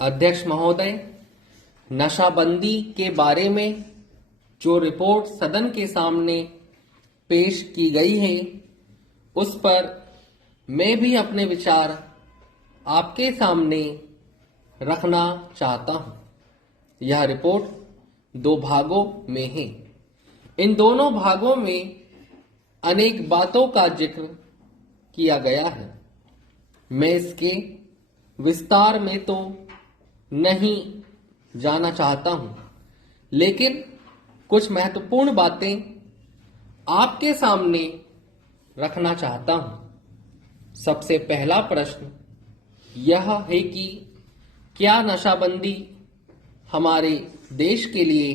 अध्यक्ष महोदय, नशाबंदी के बारे में जो रिपोर्ट सदन के सामने पेश की गई है, उस पर मैं भी अपने विचार आपके सामने रखना चाहता हूं। यह रिपोर्ट 2 भागों में है। इन दोनों भागों में अनेक बातों का जिक्र किया गया है। मैं इसके विस्तार में तो नहीं जाना चाहता हूं, लेकिन कुछ महत्वपूर्ण बातें आपके सामने रखना चाहता हूं। सबसे पहला प्रश्न यह है कि क्या नशाबंदी हमारे देश के लिए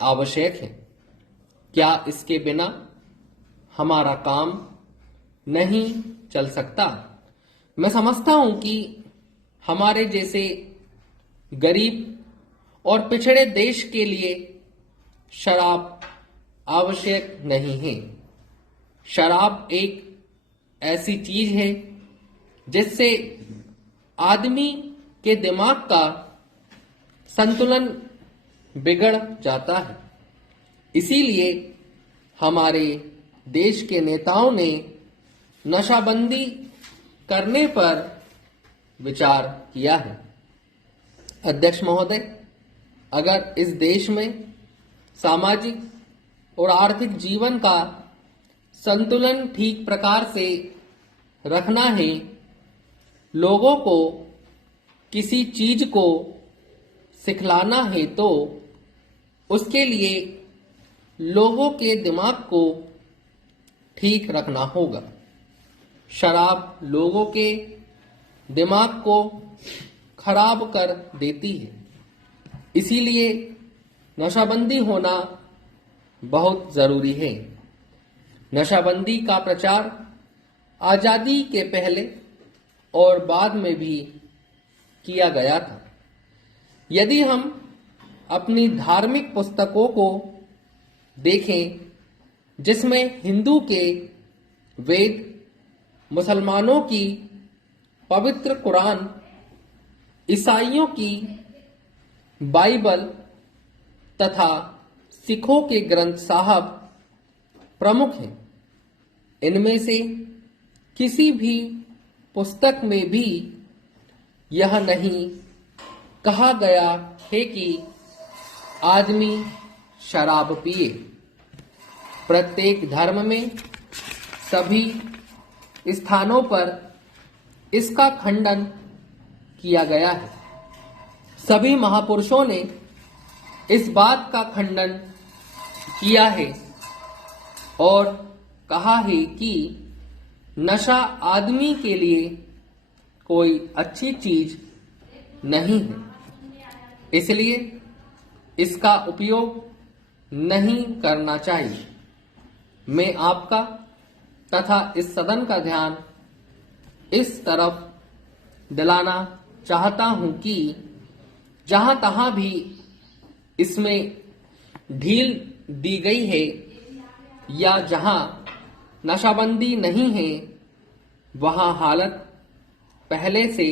आवश्यक है? क्या इसके बिना हमारा काम नहीं चल सकता? मैं समझता हूं कि हमारे जैसे गरीब और पिछड़े देश के लिए शराब आवश्यक नहीं है। शराब एक ऐसी चीज है जिससे आदमी के दिमाग का संतुलन बिगड़ जाता है। इसीलिए हमारे देश के नेताओं ने नशाबंदी करने पर विचार किया है। अध्यक्ष महोदय, अगर इस देश में सामाजिक और आर्थिक जीवन का संतुलन ठीक प्रकार से रखना है, लोगों को किसी चीज को सिखलाना है, तो उसके लिए लोगों के दिमाग को ठीक रखना होगा। शराब लोगों के दिमाग को खराब कर देती है। इसीलिए नशाबंदी होना बहुत जरूरी है। नशाबंदी का प्रचार आजादी के पहले और बाद में भी किया गया था। यदि हम अपनी धार्मिक पुस्तकों को देखें, जिसमें हिंदू के वेद, मुसलमानों की पवित्र कुरान, ईसाइयों की बाइबल तथा सिखों के ग्रंथ साहब प्रमुख हैं, इनमें से किसी भी पुस्तक में भी यह नहीं कहा गया है कि आदमी शराब पिए। प्रत्येक धर्म में सभी स्थानों पर इसका खंडन किया गया है। सभी महापुरुषों ने इस बात का खंडन किया है और कहा है कि नशा आदमी के लिए कोई अच्छी चीज नहीं है, इसलिए इसका उपयोग नहीं करना चाहिए। मैं आपका तथा इस सदन का ध्यान इस तरफ दिलाना चाहता हूं कि जहां तहां भी इसमें ढील दी गई है या जहां नशाबंदी नहीं है, वहां हालत पहले से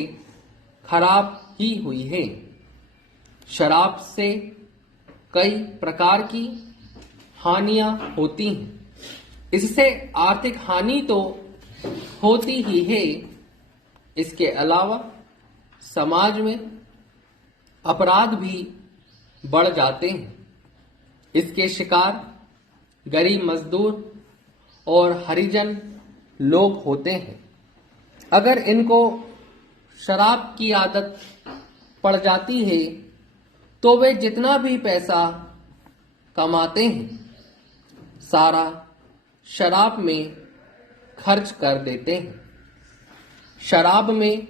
खराब ही हुई है। शराब से कई प्रकार की हानियां होती हैं। इससे आर्थिक हानि तो होती ही है, इसके अलावा समाज में अपराध भी बढ़ जाते हैं। इसके शिकार गरीब मजदूर और हरिजन लोग होते हैं। अगर इनको शराब की आदत पड़ जाती है, तो वे जितना भी पैसा कमाते हैं, सारा शराब में खर्च कर देते हैं। शराब में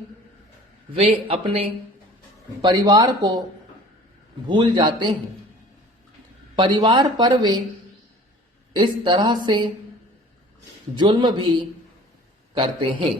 वे अपने परिवार को भूल जाते हैं। परिवार पर वे इस तरह से जुल्म भी करते हैं।